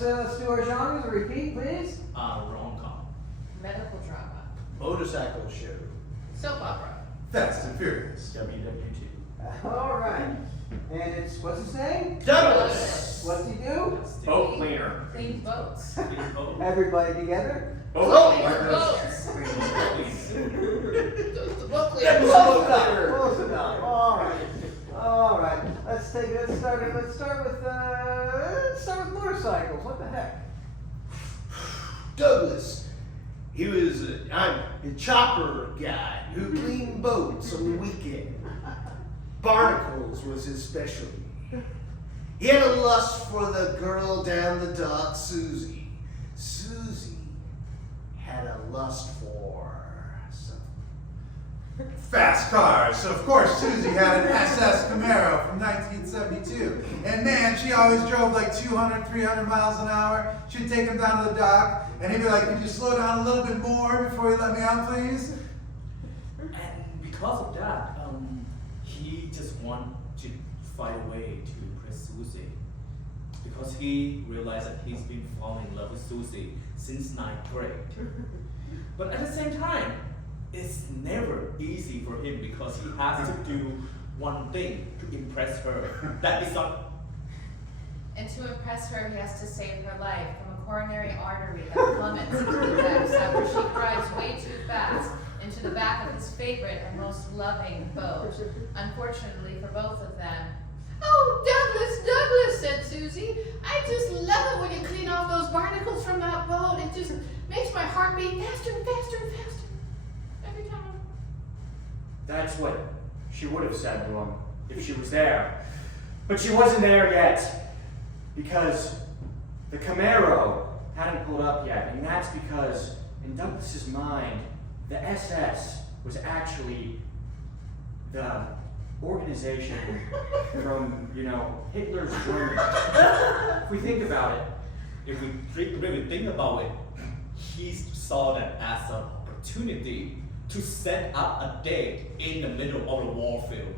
let's do our genres. Repeat, please. Rom-com. Medical drama. Motorcycle show. Soap opera. Fast and Furious. WWT. All right. And it's, what's his name? Douglas. What's he do? Boat cleaner. Clean boats. Everybody together? Boat Clean cleaner. boats. The boat That cleaner. was cleaner. Close enough. All right. All right. Let's start with motorcycles. What the heck? Douglas. He was I'm a chopper guy who cleaned boats on the weekend. Barnacles was his specialty. He had a lust for the girl down the dock, Susie. Susie had a lust for something. Fast cars. So of course Susie had an SS Camaro from 1972. And man, she always drove like 200, 300 miles an hour. She'd take him down to the dock and he'd be like, could you slow down a little bit more before you let me out, please? And because of that, he just wanted to find a way to impress Susie. Because he realized that he's been falling in love with Susie since 9th grade. But at the same time, it's never easy for him because he has to do one thing to impress her. That is not. And to impress her, he has to save her life from a coronary artery that plummets into the depths after she drives way too fast into the back of his favorite and most loving boat. Unfortunately for both of them. Oh, Douglas, said Susie. I just love it when you clean off those barnacles from that boat. It just makes my heart beat faster and faster and faster. Every time. That's what she would have said to him if she was there. But she wasn't there yet because the Camaro hadn't pulled up yet. And that's because in Douglas's mind, the SS was actually the organization from, Hitler's Germany. If we think about it, If we really think about it, he saw that as an opportunity to set up a date in the middle of the war field.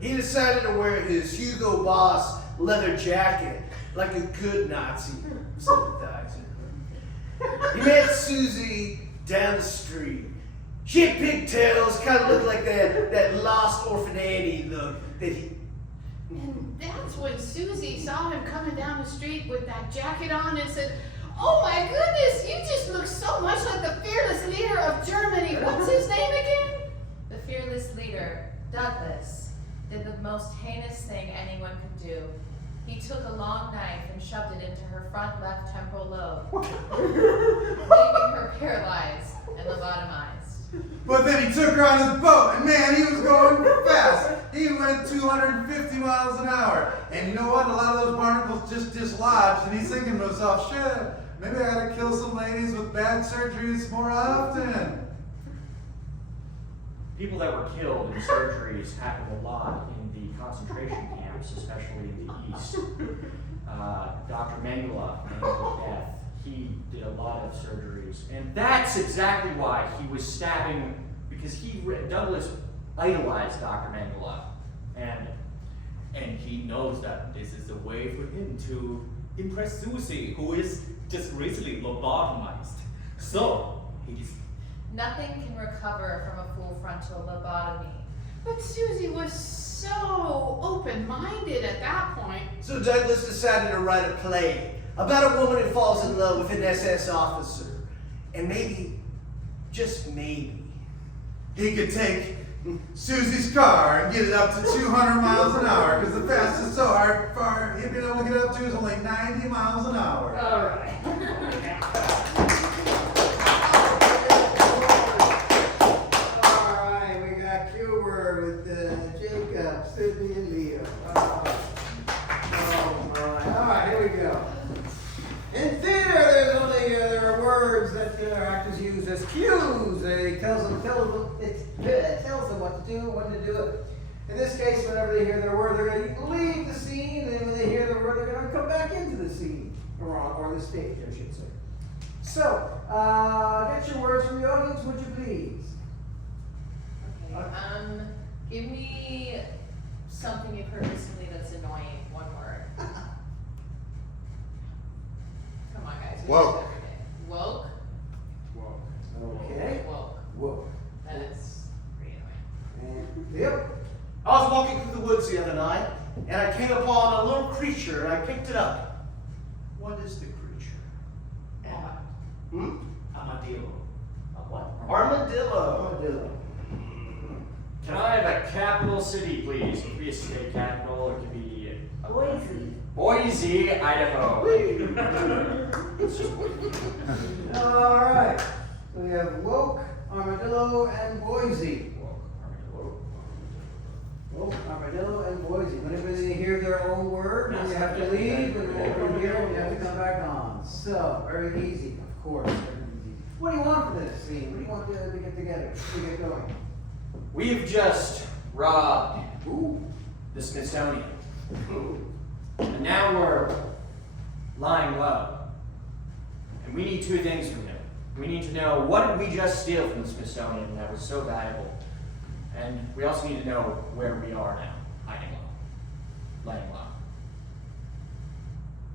He decided to wear his Hugo Boss leather jacket like a good Nazi sympathizer. He met Susie down the street. She had pigtails, kind of looked like that lost orphan Annie look that he. And that's when Susie saw him coming down the street with that jacket on and said, oh my goodness, you just look so much like the fearless leader of Germany. What's his name again? The fearless leader, Douglas, did the most heinous thing anyone could do. He took a long knife and shoved it into her front left temporal lobe, leaving her paralyzed and lobotomized. But then he took her on his boat, and man, he was going fast. He went 250 miles an hour. And you know what? A lot of those barnacles just dislodged, and he's thinking to himself, shit, maybe I gotta kill some ladies with bad surgeries more often. people that were killed in surgeries happened a lot in the concentration camps, especially in the East. Dr. Mengele, death, he did a lot of surgeries. And that's exactly why he was stabbing, because Douglas idolized Dr. Mengele. And he knows that this is a way for him to impress Susie, who is just recently lobotomized. So, he's... Nothing can recover from a full frontal lobotomy. But Susie was so open-minded at that point. So Douglas decided to write a play about a woman who falls in love with an SS officer. And maybe, just maybe, He could take Susie's car and get it up to 200 miles an hour, because the fastest far he'd be able to get up to is only 90 miles an hour. All right. All right, we got Cuber with Jacob, Sydney, and Leo. Oh my! All right, here we go. In theater, there are words that actors use as cues. It tells them what to do, when to do it. In this case, whenever they hear their word, they're going to leave the scene, and when they hear the word, they're going to come back into the scene, or the stage, I should say. So, get your words from the audience, would you please? Okay, give me something you've heard recently that's annoying, one word. Woke. Woke? Okay. Woke. Whoa. That is pretty annoying. And yep. I was walking through the woods the other night, and I came upon a little creature, and I picked it up. What is the creature? Hmm? Armadillo. What? Armadillo. Armadillo. Can I have a capital city, please? It could be a state capital, or it could be Boise. Boise, Idaho. All right. We have woke, armadillo, and Boise. Woke, armadillo, and Boise. Whenever they hear their own word, then you have to leave, and then from here, you have to come back on. So, very easy, of course. Very easy. What do you want for this scene? What do you want to get together? To get going? We've just robbed Ooh. the Smithsonian. And now we're lying low. And we need two things from him. We need to know, what did we just steal from the Smithsonian that was so valuable? And we also need to know where we are now, hiding low, laying low.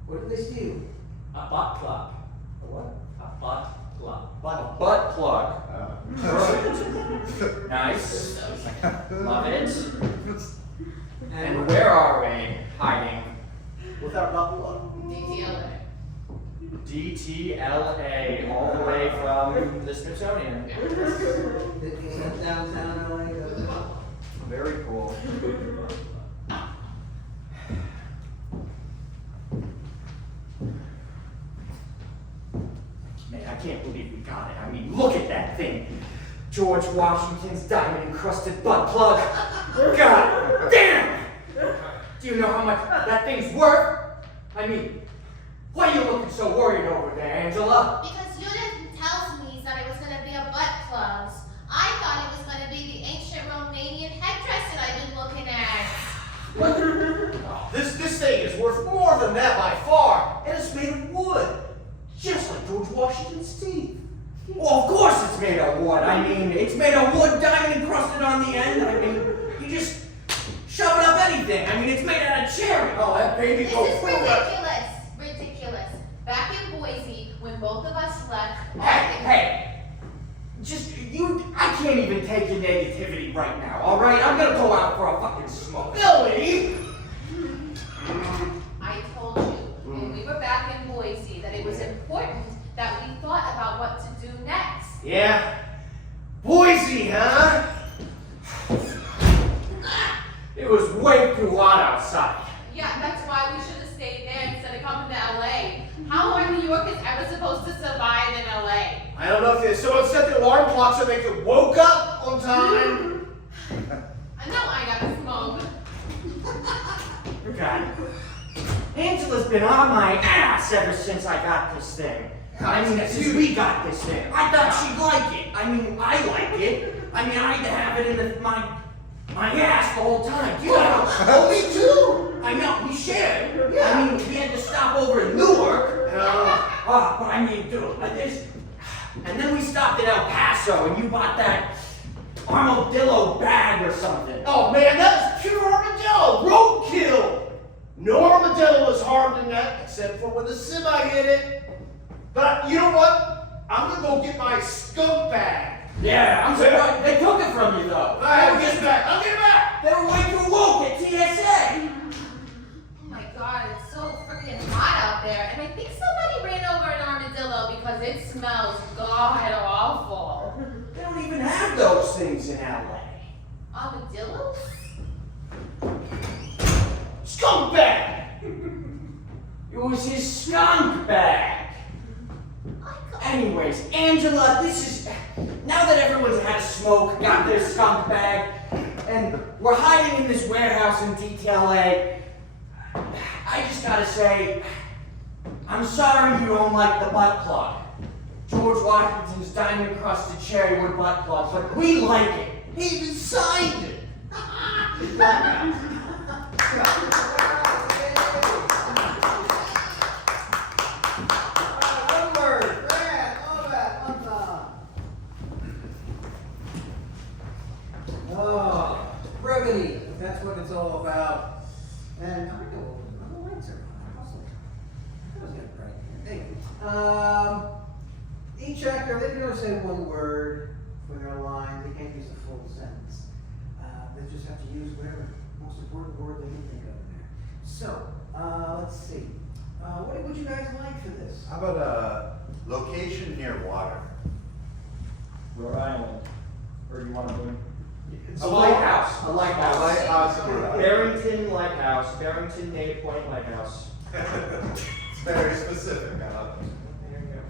What did they steal? A butt plug. A what? A butt plug. A butt plug. Nice. Love it. And where are we hiding? With our buffalo. DTLA. DTLA, all the way from the Smithsonian. Is that downtown LA? Very cool. Man, I can't believe we got it. I mean, look at that thing. George Washington's diamond-encrusted butt plug. God damn! Do you know how much that thing's worth? I mean, why are you looking so worried over there, Angela? Because you didn't tell me that it was going to be a butt plugs. I thought it was going to be the ancient Romanian headdress that I've been looking at. Oh, this thing is worth more than that by far, and it's made of wood, just like George Washington's teeth. Well, of course it's made of wood. I mean, it's made of wood, diamond encrusted on the end. I mean, you just shove it up anything. I mean, it's made out of cherry. Oh, that baby This goes is through it. ridiculous. Ridiculous. Back in Boise, when both of us left, Hey, just you. I can't even take your negativity right now. All right, I'm gonna go out for a fucking smoke. Billy. I told you when we were back in Boise that it was important that we thought about what to do next. Yeah. Boise, huh? It was way too hot outside. Yeah, that's why we should have stayed there instead of coming to LA. How are New Yorkers ever supposed to survive in LA? I don't know if someone set the alarm clock so they could woke up on time. I know I gotta smoke. God. Angela's been on my ass ever since I got this thing. I mean, since we got this thing. I thought she'd like it. I mean, I like it. I mean, I'd have it in my ass the whole time. You know? Oh, me too. I know, we shared. I mean, we had to stop over in Newark. But I mean, dude, like this. And then we stopped in El Paso, and you bought that armadillo bag or something. Oh man, that was pure armadillo. Roadkill. No armadillo was harmed in that, except for when the semi hit it. But you know what? I'm gonna go get my skunk bag. Yeah, I'm surprised they took it from you, though. I'll get it back. I'll get it back. They were way too woke at TSA. Oh my god, it's so freaking hot out there. And I think somebody ran over an armadillo because it smells god awful. They don't even have those things in LA. Armadillos? Skunk bag. It was his skunk bag. Anyways, Angela, this is... Now that everyone's had a smoke, got their skunk bag, and we're hiding in this warehouse in DTLA, I just gotta say, I'm sorry you don't like the butt plug. George Washington's diamond-crusted cherry wood butt plug, but we like it. He even signed it. Oh, brevity. That's what it's all about. And I don't know, the lights are on. I was getting bright here. Anyway, Each actor, they can only say one word for their line. They can't use the full sentence. They just have to use whatever most important word they can think of in there. So, let's see. What would you guys like for this? How about a location near water? Rhode Island. Or you want to do It's a lighthouse. A A lighthouse. lighthouse in Rhode Island. Barrington Lighthouse. Barrington Native Point Lighthouse. It's very specific. I love it. There you go.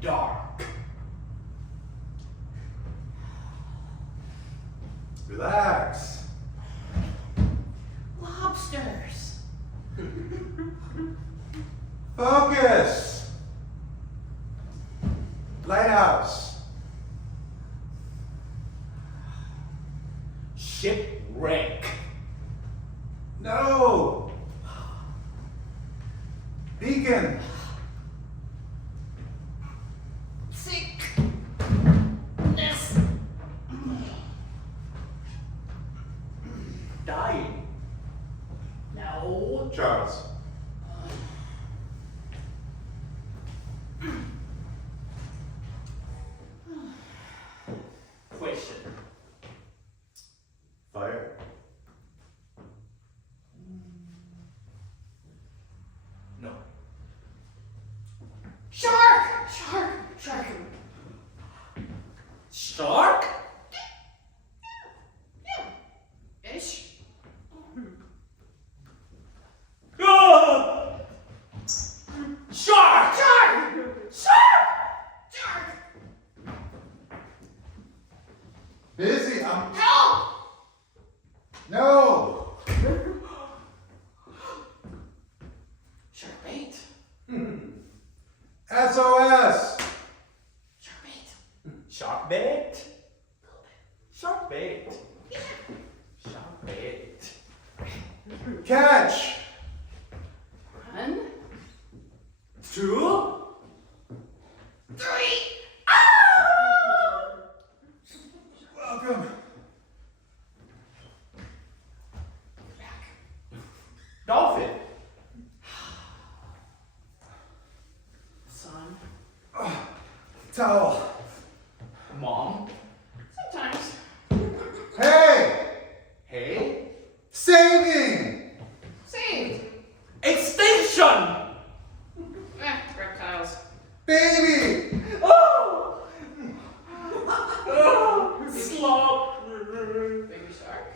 Dark. Relax. Lobsters. Focus. Lighthouse. Shipwreck. No. Beacon. Sickness. Dying. No. Charles. Question. Fire. No. Shark. Shark. Shark. Shark? Yeah. Ish. Ah! Shark! Shark. Shark! Shark. Busy. Help. No. Shark bait. SOS. Shark bait. Shark bait? Shark bait. Shark bait. Catch. One. 2. 3. Welcome. Dolphin. Son. Towel. Mom. Sometimes. Hey. Hey. Saving. Saved. Extinction! Reptiles. Baby. Oh! Oh! Slop! Baby shark.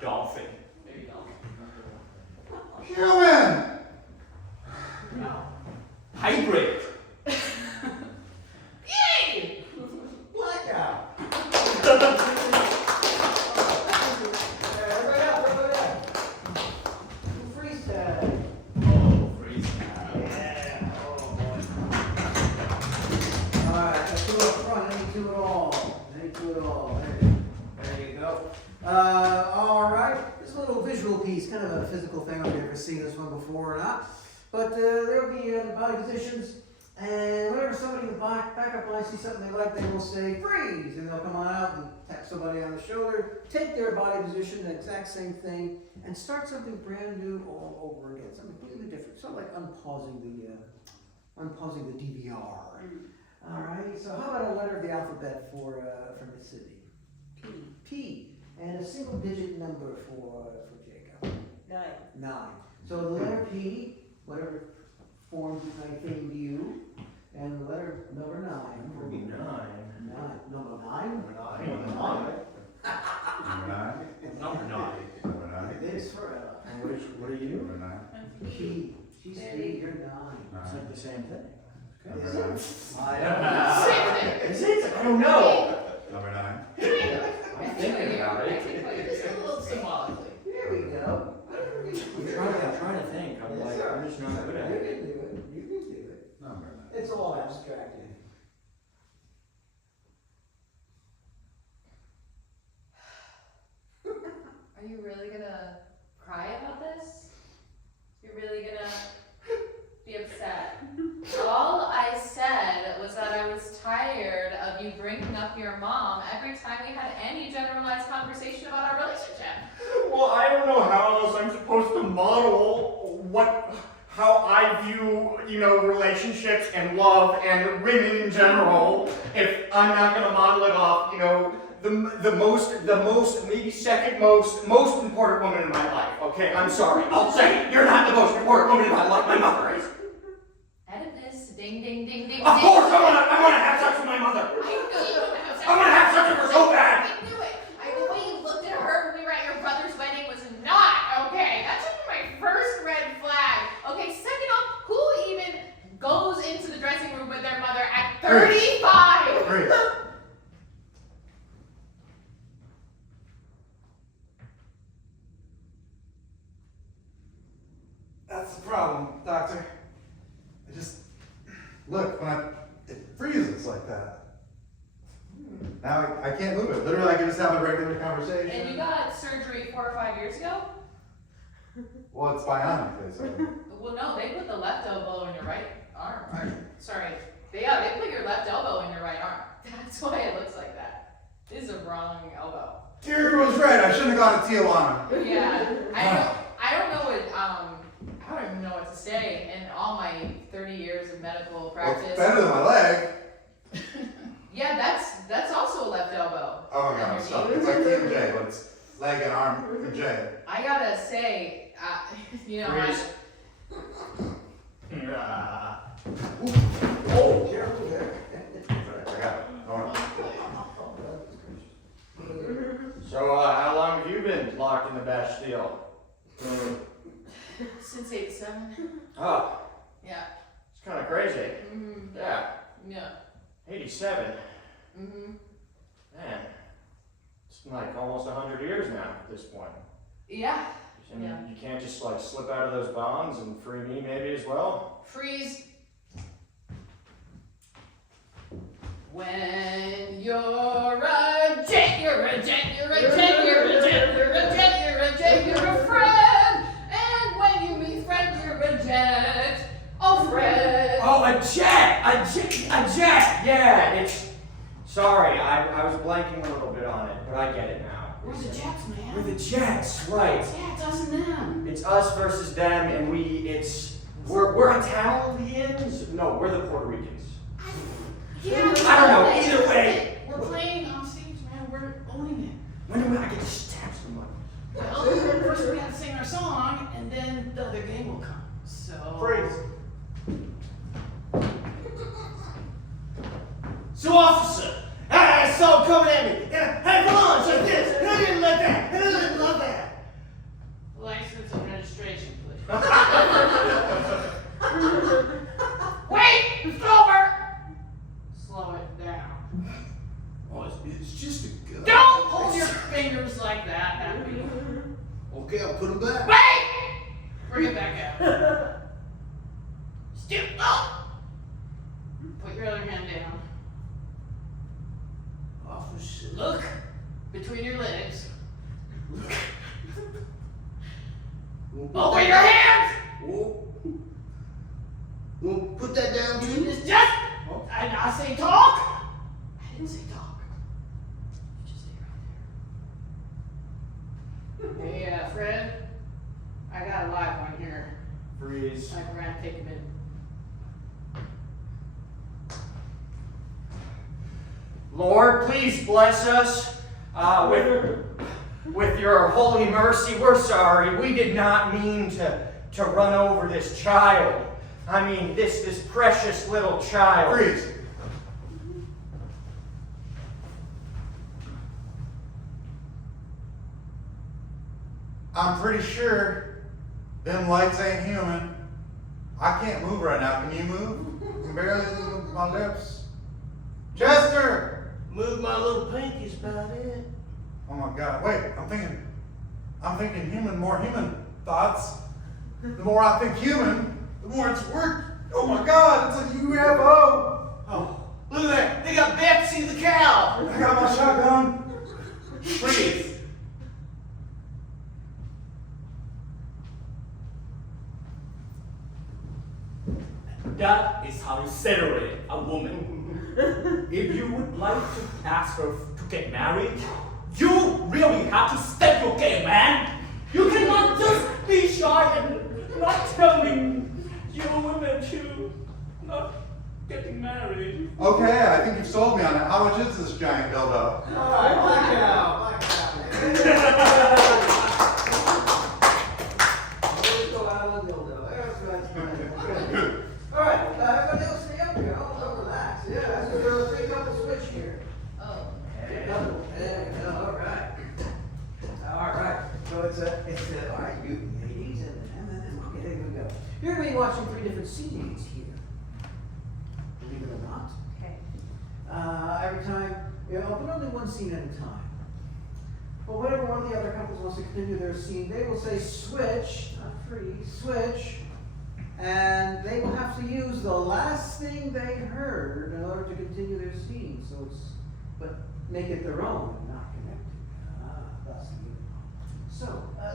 Dolphin. Baby dolphin. Human. No. Hybrid. Yay! Blackout. Everybody up, everybody up. Freestyle. Oh, freestyle. Yeah. Oh boy. Alright, let's do it up front. Any two at all. Any two at all. There you go. Alright. This is a little visual piece, kind of a physical thing. I don't know if you've ever seen this one before or not. But there'll be the body positions, and whenever somebody in the backup line sees something they like, they will say freeze, and they'll come on out and tap somebody on the shoulder, take their body position, the exact same thing, and start something brand new all over again, something completely different, sort of like unpausing the DVR. All right. So how about a letter of the alphabet for Mississippi? P. P, and a single digit number for Jacob. 9. 9. So the letter P, whatever forms it may came to you, and the letter number 9 will be 9. Number 9? Number nine. Number 9. Number nine. Number 9. Number nine. It is forever. And what are you? Number nine. P. She's 8, you're 9. It's like the same thing. Number Is nine. it? I don't know. Same thing. Is it? I don't know. Number nine. I'm thinking about it. Just a little symbolically. There we go. I'm trying to think. I'm Yes, like, sir. I'm just not good at You it. can do it. You can do it. Number nine. It's all abstract. Are you really gonna cry about this? You're really gonna be upset? All I said was that I was tired of you bringing up your mom every time we had any generalized conversation about our relationship. Well, I don't know how else I'm supposed to model how I view, relationships and love and women in general if I'm not gonna model it off, the most, maybe second most important woman in my life. Okay, I'm sorry. I'll say it. You're not the most important woman in my life. My mother is. Oedipus, ding, ding, ding, ding, Of ding. course, I wanna have sex with my mother. I knew you were gonna have sex. I wanna have sex with her so bad. I knew it. The way you looked at her when we were at your brother's wedding was not okay. That should be my first red flag. Okay, second off, who even goes into the dressing room with their mother at 35? Freeze. That's the problem, Doctor. Look, it freezes like that. Now I can't move it. Literally, I can just have a regular conversation. And you got surgery 4 or 5 years ago? Well, it's bionic, they say. Well, no, they put the left elbow in your right arm. Sorry. They put your left elbow in your right arm. That's why it looks like that. This is a wrong elbow. Gary was right. I shouldn't have gone to Tijuana. Yeah. I don't know what, I don't even know what to say in all my 30 years of medical Well, practice. it's better than my leg. Yeah, that's also a left elbow. Oh my God, stop. It's like T and J, but it's leg and arm and J. I gotta say, Freeze. Oh, careful there. I got it. Don't worry. So, how long have you been locked in the Bastille? Since 87. Oh, Yeah. it's kind of crazy. Mm-hmm. Yeah, Yeah. 87. Mm-hmm. Man, it's like almost 100 years now at this point. Yeah. And Yeah. you can't just like slip out of those bonds and free me maybe as well? Freeze. When you're a jet, you're a jet, you're a jet, you're a jet, you're a jet, you're a jet, you're a friend. And when you meet friend, you're a jet. Oh, friend. Oh, a jet! A jet! Yeah, it's... Sorry, I was blanking a little bit on it, but I get it now. We're the Jets, We're man. the Jets, right. Yeah, it's us and them. It's us versus them, and we're Italians? No, we're the Puerto Ricans. Yeah, I don't know, either way. We're playing on stage, man. We're owning When do I get to stab someone? it. Well, first we have to sing our song, and then the other game will come. So. Freeze. So, officer, I saw him coming at me, and I had lunch like this, and I didn't like that, and I didn't love that. License and registration, please. Wait! It's over! Slow it down. Oh, it's just a gun. Don't hold your fingers like that at me. Okay, I'll put him back. Wait! Bring it back out. Stoop up. Put your other hand down. Officer. Look between your legs. Open your hands! We'll put that down You too. just, I say talk. I didn't say talk. You just say right there. Hey, Fred. I got a live one here. Freeze. I forgot to take him in. Lord, please bless us with your holy mercy. We're sorry. We did not mean to run over this child. I mean, this precious little child. Freeze. I'm pretty sure them lights ain't human. I can't move right now. Can you move? I can barely move my lips. Chester! Move my little pinky's about it. Oh my God, wait, I'm thinking human, more human thoughts. The more I think human, the more it's worked. Oh my God, it's a UFO. Oh, look at that. They got Betsy the cow. I got my shotgun. Freeze. that is how you separate a woman. If you would like to ask her to get married, you really have to step your game, man. You cannot just be shy and not telling your women to not getting married. Okay, I think you've sold me on it. How much is this giant dildo? Alright, black out. Let's go out of the dildo. That's good. Alright, everybody else stay up here. Oh, relax. Yeah, that's a little three-couple switch here. Oh. Three-couple. There we go. Alright. Alright. So it's alright, you ladies, and then, okay, there we go. You're going to be watching 3 different CDs here. Believe it or not. Okay. Every time, but only one scene at a time. But whenever one of the other couples wants to continue their scene, they will say switch, not freeze, switch, and they will have to use the last thing they heard in order to continue their scene. So but make it their own and not connected. That's the good one. So,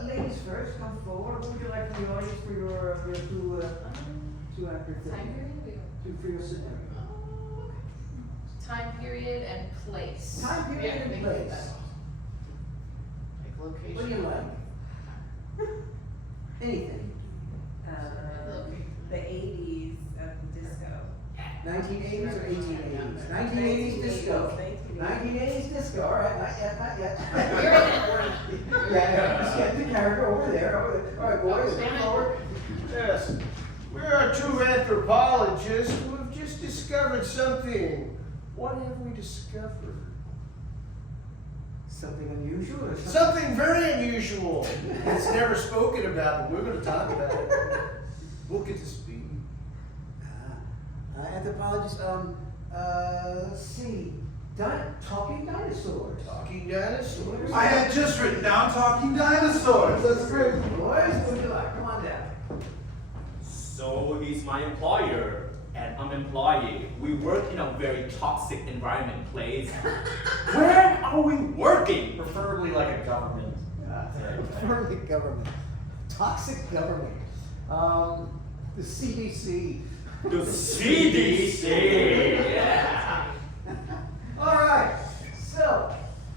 ladies first, come forward. What would you like from the audience for your two actor thing? Time period? For your scenario. Time period and place. Time period Yeah, and make place. that. Like location. What do you like? Anything. The 80s of the disco. 1980s or 1880s? 1980s disco. 1980s disco. All right, not yet. You're in it. Yeah, just get the character over there. All right, boys, Stand come it. forward. Yes, we're 2 anthropologists who have just discovered something. What have we discovered? Something unusual or something? Something very unusual. It's never spoken about, but we're going to talk about it. We'll get to speed. Anthropologist. Let's see. Talking dinosaurs. Talking dinosaurs. I had just written down talking dinosaurs. That's great. Boys, what do you like? Come on down. So he's my employer and I'm an employee. We work in a very toxic environment place. Where are we working? Preferably like a government. Preferably government. Toxic government. The CDC. The CDC. Yeah. All right. So,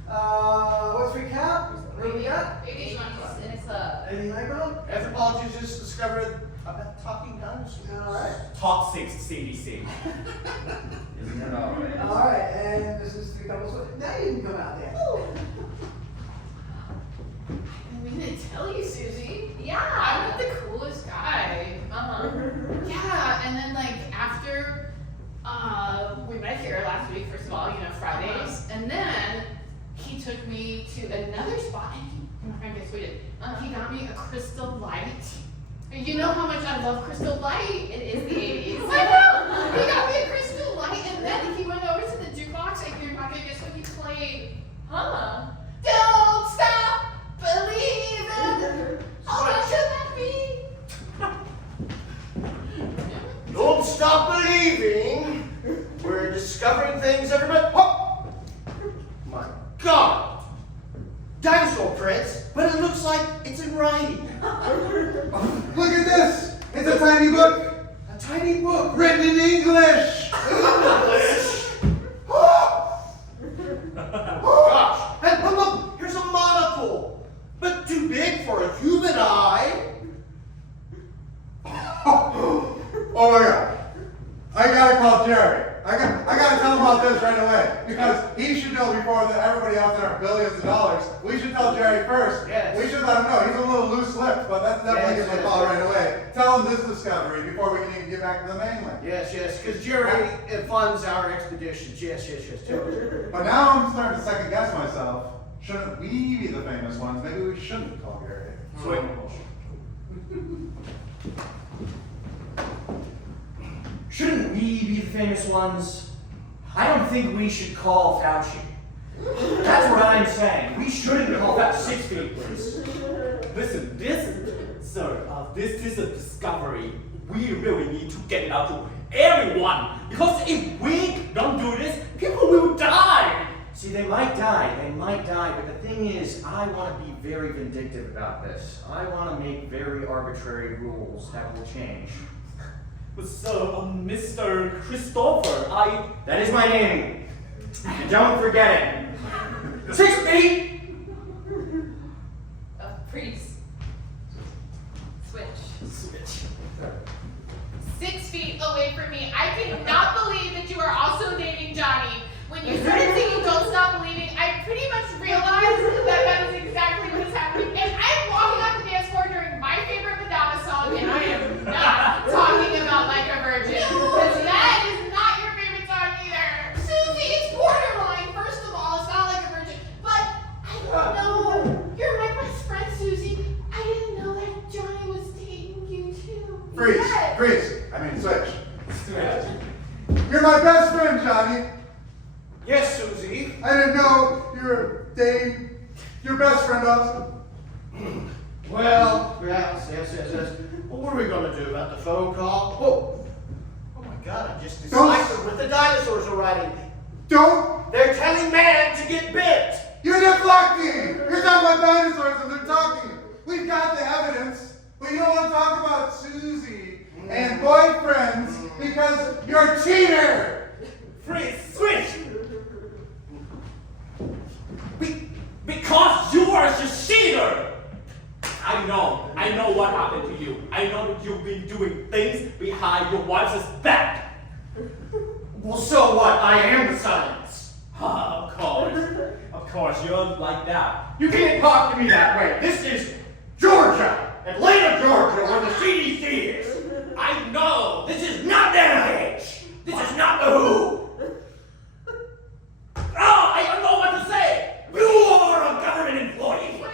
let's recap. What do we got? 80s in a club. Anything like that? Anthropologists just discovered about talking dinosaurs. All right. Toxic CDC. Isn't it always? All right. And this is 3 couples. That didn't come out there. We didn't tell you, Susie. Yeah. I'm not the coolest guy. Uh-huh. Yeah, and then like after we met here last week, first of all, Fridays, and then he took me to another spot, and my friend gets tweeted. He got me a crystal light. And you know how much I love crystal light. It is the 80s. I know. He got me a crystal light, and then he went over to the jukebox, and you're not gonna guess what he played. Huh? Don't stop believing. Oh, don't you let me? Don't stop believing. We're discovering things every minute. Oh! My God! Dinosaur prints, but it looks like it's in writing. Look at this. It's a tiny book. A tiny book. Written in English. English. Oh! Gosh! And look, here's a monocle, but too big for a human eye. Oh my God. I gotta call Jerry. I gotta tell him about this right away. Because he should know before everybody else in our billions of dollars. We should tell Jerry first. Yes. We should let him know. He's a little loose-lipped, but that's definitely Yes, give him a yes. call right away. Tell him this discovery before we can even get back to the mainland. Yes, because Jerry funds our expeditions. Yes. Tell him. But now I'm starting to second guess myself. Shouldn't we be the famous ones? Maybe we shouldn't call Gary. Sweet. Shouldn't we be the famous ones? I don't think we should call Fauci. That's what I'm saying. We shouldn't call Fauci. 6 feet, please. Listen, this is a discovery. We really need to get it out to everyone. Because if we don't do this, people will die. See, they might die, but the thing is, I want to be very vindictive about this. I want to make very arbitrary rules that will change. Mr. Christopher, That is my name. And don't forget it. 6 feet! Freeze. Switch. Switch. 6 feet away from me. I cannot believe that you are also dating Johnny. When you started singing Don't Stop Believing, I pretty much realized that that is exactly what is happening. And I'm walking on the dance floor during my favorite Madonna song, and I am not talking about Like a Virgin. Because that is not your favorite song either. Susie, it's borderline. First of all, it's not Like a Virgin. But I don't know. You're my best friend, Susie. I didn't know that Johnny was dating you too. Freeze, Yes. freeze. I mean, switch. You're my best friend, Johnny. Yes, Susie. I didn't know you were dating your best friend also. Well, yes. Well, what are we gonna do about the phone call? Oh my God! I just deciphered what the dinosaurs are writing. Don't. They're telling man to get bit. You're deflecting. You're talking about dinosaurs and they're talking. We've got the evidence, but you don't want to talk about Susie and boyfriends because you're a cheater. Freeze! Switch! Because you are a cheater! I know what happened to you. I know that you've been doing things behind your wife's back. Well, so what? I am the science. Of course, you're like that. You can't talk to me that way. This is Georgia, Atlanta, Georgia, where the CDC is. I know, this is not the NIH. This is not the WHO. Oh, I don't know what to say. You are a government employee. What?